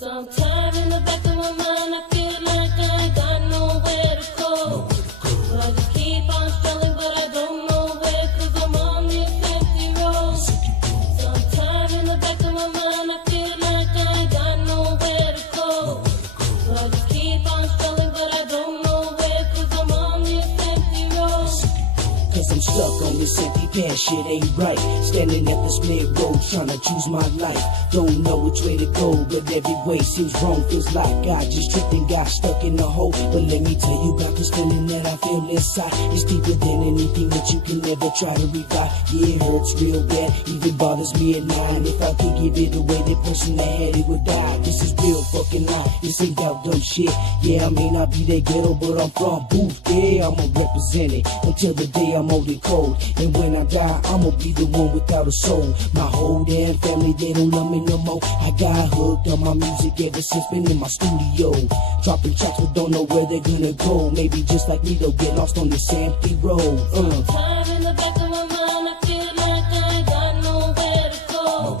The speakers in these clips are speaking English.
Sometime in the back of my mind, I feel like I ain't got nowhere to go. But I just keep on struggling, but I don't know where, 'cause I'm on this empty road. Sometime in the back of my mind, I feel like I ain't got nowhere to go. But I just keep on struggling, but I don't know where, 'cause I'm on this empty road. Cause I'm stuck on this empty path, shit ain't right. Standing at the split road, trying to choose my life. Don't know which way to go, but every way seems wrong. Feels like I just tripped and got stuck in a hole. But let me tell you about this feeling that I feel inside. It's deeper than anything that you can ever try to revive. Yeah, it hurts real bad, even bothers me at night. And if I could give it away, the person that had it would die. This is real fucking life, this ain't about dumb shit. Yeah, I may not be that ghetto, but I'm from Booth. Yeah, I'ma represent it until the day I'm old and cold. And when I die, I'ma be the one without a soul. My whole damn family, they don't love me no more. I got hooked on my music ever since been in my studio, dropping tracks but don't know where they're gonna go. Maybe just like me, they'll get lost on this empty road. Time in the back of my mind, I feel like I ain't got nowhere to go.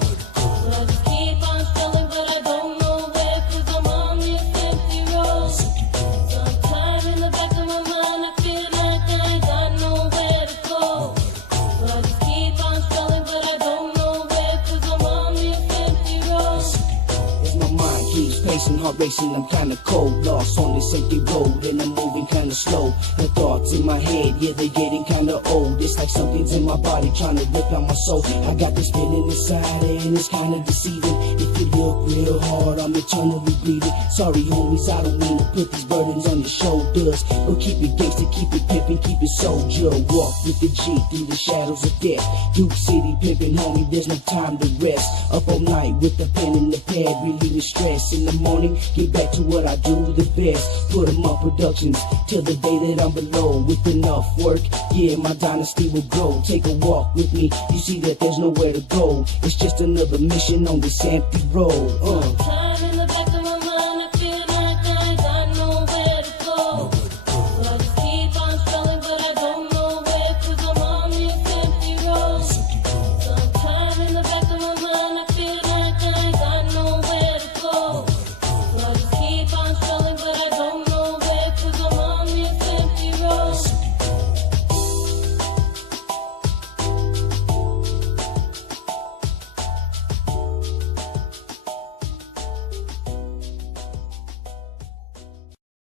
But I just keep on struggling, but I don't know where, 'cause I'm on this empty road. Sometime in the back of my mind, I feel like I ain't got nowhere to go. But I just keep on struggling, but I don't know where, 'cause I'm on this empty road. As my mind keeps pacing, heart racing, I'm kinda cold, lost on this empty road, and I'm moving kinda slow. The thoughts in my head, yeah, they're getting kinda old. It's like something's in my body trying to rip out my soul. I got this feeling inside and it's kinda deceiving. If you look real hard, I'm eternally bleeding. Sorry homies, I don't mean to put these burdens on your shoulders, but keep it gangster, keep it pimpin', keep it soldier. Walk with the G through the shadows of death. Duke City pimpin', homie, there's no time to rest. Up all night with the pen and the pad, relieving stress. In the morning, get back to what I do the best. Put 'em on productions till the day that I'm below. With enough work, yeah, my dynasty will grow. Take a walk with me, you see that there's nowhere to go. It's just another mission on this empty road. Time